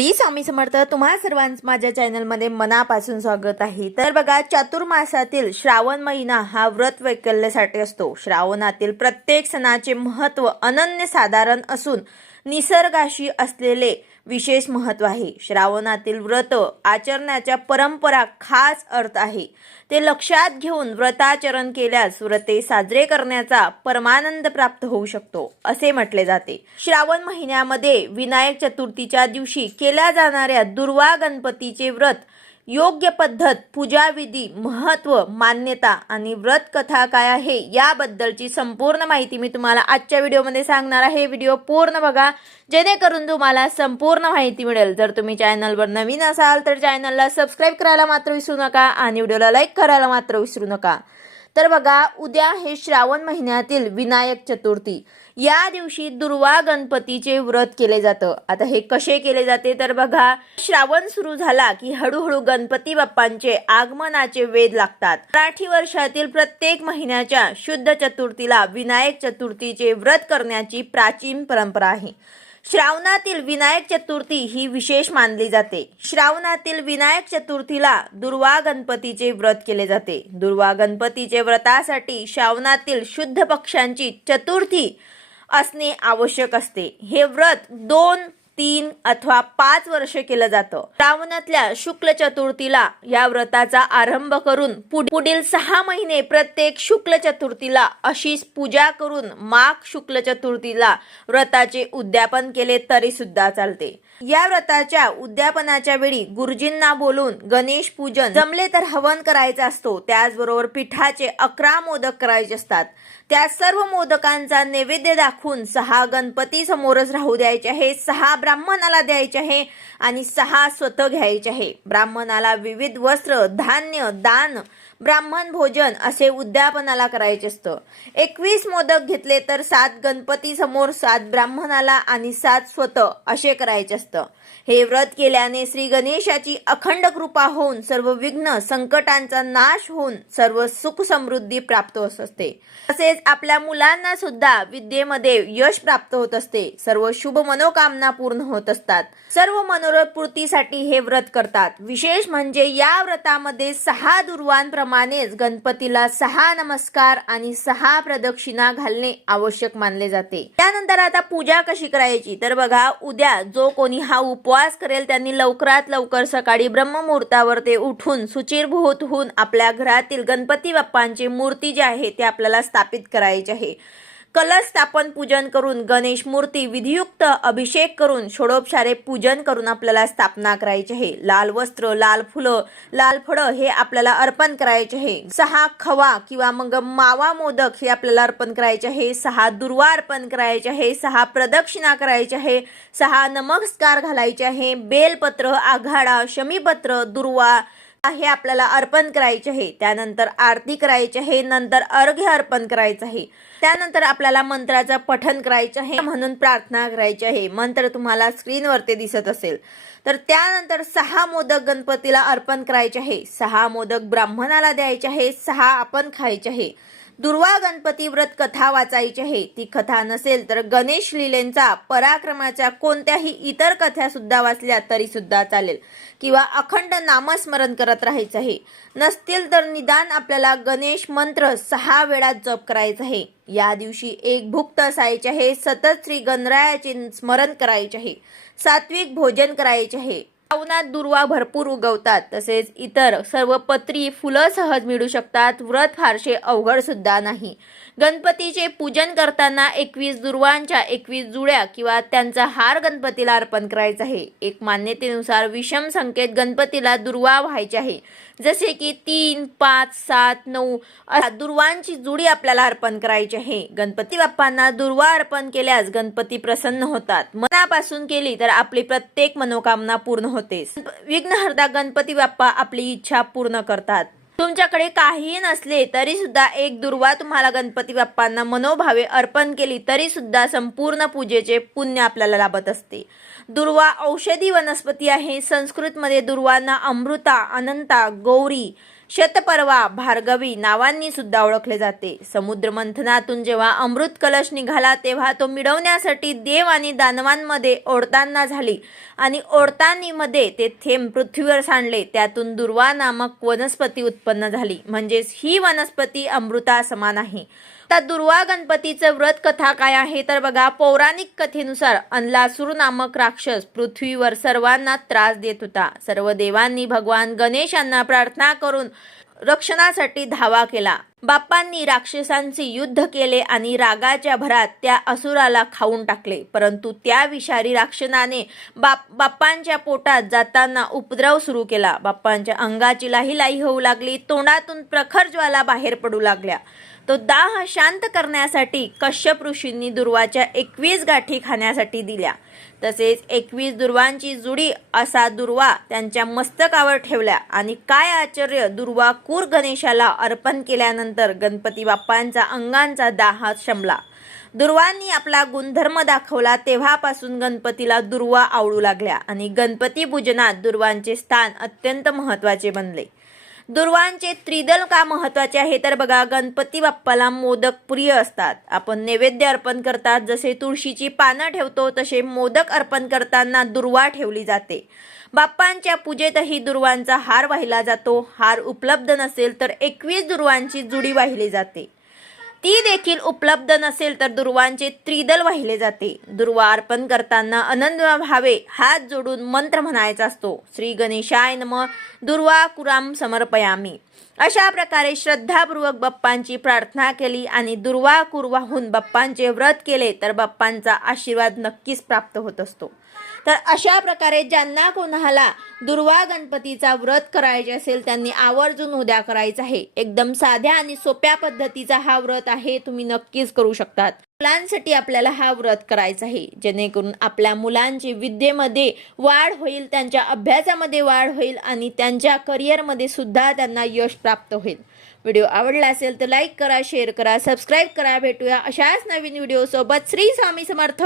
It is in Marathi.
श्री स्वामी समर्थ तुम्हा सर्वांच माझ्या चॅनलमध्ये मनापासून स्वागत आहे. तर बघा चातुर्मासातील श्रावण महिना हा व्रत वैकल्यासाठी असतो. श्रावणातील प्रत्येक सणाचे महत्त्व अनन्य साधारण असून निसर्गाशी असलेले विशेष महत्त्व आहे. श्रावणातील व्रत आचरण्याच्या परंपरा खास अर्थ आहे. ते लक्षात घेऊन व्रताचरण केल्यास व्रते साजरे करण्याचा परमानंद प्राप्त होऊ शकतो असे म्हटले जाते. श्रावण महिन्यामध्ये विनायक चतुर्थीच्या दिवशी केल्या जाणाऱ्या दुर्वा गणपतीचे व्रत योग्य पद्धत पूजाविधी महत्त्व मान्यता आणि व्रत कथा काय आहे याबद्दलची संपूर्ण माहिती मी तुम्हाला आजच्या व्हिडिओमध्ये सांगणार आहे. व्हिडिओ पूर्ण बघा. जेणेकरून तुम्हाला संपूर्ण माहिती मिळेल. जर तुम्ही चॅनलवर नवीन असाल तर चॅनलला सबस्क्राईब करायला मात्र विसरू नका आणि व्हिडिओला लाईक करायला मात्र विसरू नका. तर बघा उद्या हे श्रावण महिन्यातील विनायक चतुर्थी. या दिवशी दुर्वा गणपतीचे व्रत केले जातं. आता हे कसे केले जाते? तर बघा श्रावण सुरू झाला की हळूहळू गणपती बाप्पांचे आगमनाचे वेध लागतात. मराठी वर्षातील प्रत्येक महिन्याच्या शुद्ध चतुर्थीला विनायक चतुर्थीचे व्रत करण्याची प्राचीन परंपरा आहे. श्रावणातील विनायक चतुर्थी ही विशेष मानली जाते. श्रावणातील विनायक चतुर्थीला दुर्वा गणपतीचे व्रत केले जाते. दुर्वा गणपतीचे व्रतासाठी श्रावणातील शुद्ध पक्षांची चतुर्थी असणे आवश्यक असते. हे व्रत दोन तीन अथवा पाच वर्ष केलं जातं. श्रावणातल्या शुक्ल चतुर्थीला या व्रताचा आरंभ करून पुढील सहा महिने प्रत्येक शुक्ल चतुर्थीला अशीच पूजा करून माघ शुक्ल चतुर्थीला व्रताचे उद्यापन केले तरी सुद्धा चालते. या व्रताच्या उद्यापनाच्या वेळी गुरुजींना बोलून गणेश पूजन जमले तर हवन करायचा असतो. त्याचबरोबर पिठाचे अकरा मोदक करायचे असतात. त्या सर्व मोदकांचा नैवेद्य दाखवून सहा गणपती समोरच राहू द्यायचे आहे सहा ब्राह्मणाला द्यायचे आहे आणि सहा स्वतः घ्यायचे आहे. ब्राह्मणाला विविध वस्त्र धान्य दान ब्राह्मण भोजन असे उद्यापनाला करायचे असतं. एकवीस मोदक घेतले तर सात गणपती समोर सात ब्राह्मणाला आणि सात स्वतः असे करायचे असतं. हे व्रत केल्याने श्री गणेशाची अखंड कृपा होऊन सर्व विघ्न संकटांचा नाश होऊन सर्व सुख समृद्धी प्राप्त होत असते. तसेच आपल्या मुलांना सुद्धा विद्येमध्ये यश प्राप्त होत असते. सर्व शुभ मनोकामना पूर्ण होत असतात. सर्व मनोरथपूर्तीसाठी हे व्रत करतात. विशेष म्हणजे या व्रतामध्ये सहा दुर्वांप्रमाणेच गणपतीला सहा नमस्कार आणि सहा प्रदक्षिणा घालणे आवश्यक मानले जाते. त्यानंतर आता पूजा कशी करायची? तर बघा उद्या जो कोणी हा उपवास करेल त्यांनी लवकरात लवकर सकाळी ब्रह्ममुहूर्तावर ते उठून सुचिरभूत होऊन आपल्या घरातील गणपती बाप्पांची मूर्ती जी आहे ती आपल्याला स्थापित करायची आहे. कलस्थापन पूजन करून गणेश मूर्ती विधियुक्त अभिषेक करून षोडोपचारे पूजन करून आपल्याला स्थापना करायची आहे. लाल वस्त्र लाल फुलं लाल फळं हे आपल्याला अर्पण करायचे आहे. सहा खवा किंवा मग मावा मोदक हे आपल्याला अर्पण करायचे आहे. सहा दुर्वा अर्पण करायचे आहे. सहा प्रदक्षिणा करायचे आहे. सहा नमस्कार घालायचे आहे. बेलपत्र आघाडा शमीपत्र दुर्वा हे आपल्याला अर्पण करायचे आहे. त्यानंतर आरती करायची आहे नंतर अर्घ्य अर्पण करायचं आहे. त्यानंतर आपल्याला मंत्राचं पठन करायचं आहे म्हणून प्रार्थना करायची आहे. मंत्र तुम्हाला स्क्रीनवरती दिसत असेल. तर त्यानंतर सहा मोदक गणपतीला अर्पण करायचे आहे. सहा मोदक ब्राह्मणाला द्यायचे आहे. सहा आपण खायचे आहे. दुर्वा गणपती व्रत कथा वाचायची आहे. ती कथा नसेल तर गणेश लिलेंचा पराक्रमाच्या कोणत्याही इतर कथा सुद्धा वाचल्या तरी सुद्धा चालेल. किंवा अखंड नामस्मरण करत राहायचं आहे. नसतील तर निदान आपल्याला गणेश मंत्र सहा वेळा जप करायचा आहे. या दिवशी एक भुक्त असायचे आहे. सतत श्री गणरायाचे स्मरण करायचे आहे. सात्विक भोजन करायचे आहे. श्रावणात दुर्वा भरपूर उगवतात. तसेच इतर सर्व पत्री फुलं सहज मिळू शकतात. व्रत फारसे अवघड सुद्धा नाही. गणपतीचे पूजन करताना एकवीस दुर्वांच्या एकवीस जुड्या किंवा त्यांचा हार गणपतीला अर्पण करायचा आहे. एक मान्यतेनुसार विषम संकेत गणपतीला दुर्वा व्हायचे आहे. जसे की तीन पाच सात नऊ दुर्वांची जुडी आपल्याला अर्पण करायची आहे. गणपती बाप्पांना दुर्वा अर्पण केल्यास गणपती प्रसन्न होतात. मनापासून केली तर आपली प्रत्येक मनोकामना पूर्ण होते. विघ्नहर्ता गणपती बाप्पा आपली इच्छा पूर्ण करतात. तुमच्याकडे काहीही नसले तरी सुद्धा एक दुर्वा तुम्हाला गणपती बाप्पांना मनोभावे अर्पण केली तरी सुद्धा संपूर्ण पूजेचे पुण्य आपल्याला लाभत असते. दुर्वा औषधी वनस्पती आहे. संस्कृतमध्ये दुर्वांना अमृता अनंता गौरी शतपर्वा भार्गवी नावांनी सुद्धा ओळखले जाते. समुद्र मंथनातून जेव्हा अमृत कलश निघाला तेव्हा तो मिळवण्यासाठी देव आणि दानवांमध्ये ओढताना झाली. आणि ओढतानीमध्ये ते थेंब पृथ्वीवर सांडले. त्यातून दुर्वा नामक वनस्पती उत्पन्न झाली. म्हणजेच ही वनस्पती अमृता समान आहे. आता दुर्वा गणपतीचं व्रत कथा काय आहे? तर बघा पौराणिक कथेनुसार अनलासूर नामक राक्षस पृथ्वीवर सर्वांना त्रास देत होता. सर्व देवांनी भगवान गणेशांना प्रार्थना करून रक्षणासाठी धावा केला. बाप्पांनी राक्षसांचे युद्ध केले आणि रागाच्या भरात त्या असुराला खाऊन टाकले. परंतु त्या विषारी राक्षसाने बाप बाप्पांच्या पोटात जाताना उपद्रव सुरू केला. बाप्पांच्या अंगाची लाही लाही होऊ लागली. तोंडातून प्रखर ज्वाला बाहेर पडू लागल्या. तो दाह शांत करण्यासाठी कश्यप ऋषींनी दुर्वाच्या एकवीस गाठी खाण्यासाठी दिल्या. तसेच एकवीस दुर्वांची जुडी असा दुर्वा त्यांच्या मस्तकावर ठेवल्या आणि काय आश्चर्य दुर्वा कूर गणेशाला अर्पण केल्यानंतर गणपती बाप्पांचा अंगांचा दाह शमला. दुर्वांनी आपला गुणधर्म दाखवला तेव्हापासून गणपतीला दुर्वा आवडू लागल्या आणि गणपती पूजनात दुर्वांचे स्थान अत्यंत महत्त्वाचे बनले. दुर्वांचे त्रिदल का महत्त्वाचे आहे? तर बघा गणपती बाप्पाला मोदक प्रिय असतात. आपण नैवेद्य अर्पण करतात. जसे तुळशीची पानं ठेवतो तसे मोदक अर्पण करताना दुर्वा ठेवली जाते. बाप्पांच्या पूजेतही दुर्वांचा हार वाहिला जातो. हार उपलब्ध नसेल तर एकवीस दुर्वांची जुडी वाहिली जाते. ती देखील उपलब्ध नसेल तर दुर्वांचे त्रिदल वाहिले जाते. दुर्वा अर्पण करताना आनंद भावे हात जोडून मंत्र म्हणायचा असतो. श्री गणेशाय नम. दुर्वा कुराम समर्पयामी. अशा प्रकारे श्रद्धापूर्वक बाप्पांची प्रार्थना केली आणि दुर्वा कुरवाहून बाप्पांचे व्रत केले तर बाप्पांचा आशीर्वाद नक्कीच प्राप्त होत असतो. तर अशा प्रकारे ज्यांना कोणाला दुर्वा गणपतीचा व्रत करायचे असेल त्यांनी आवर्जून उद्या करायचं आहे. एकदम साध्या आणि सोप्या पद्धतीचा हा व्रत आहे तुम्ही नक्कीच करू शकतात. मुलांसाठी आपल्याला हा व्रत करायचा आहे. जेणेकरून आपल्या मुलांची विद्येमध्ये वाढ होईल त्यांच्या अभ्यासामध्ये वाढ होईल आणि त्यांच्या करिअरमध्ये सुद्धा त्यांना यश प्राप्त होईल. व्हिडिओ आवडला असेल तर लाईक करा शेअर करा सबस्क्राईब करा. भेटूया अशाच नवीन व्हिडिओसोबत. श्री स्वामी समर्थ!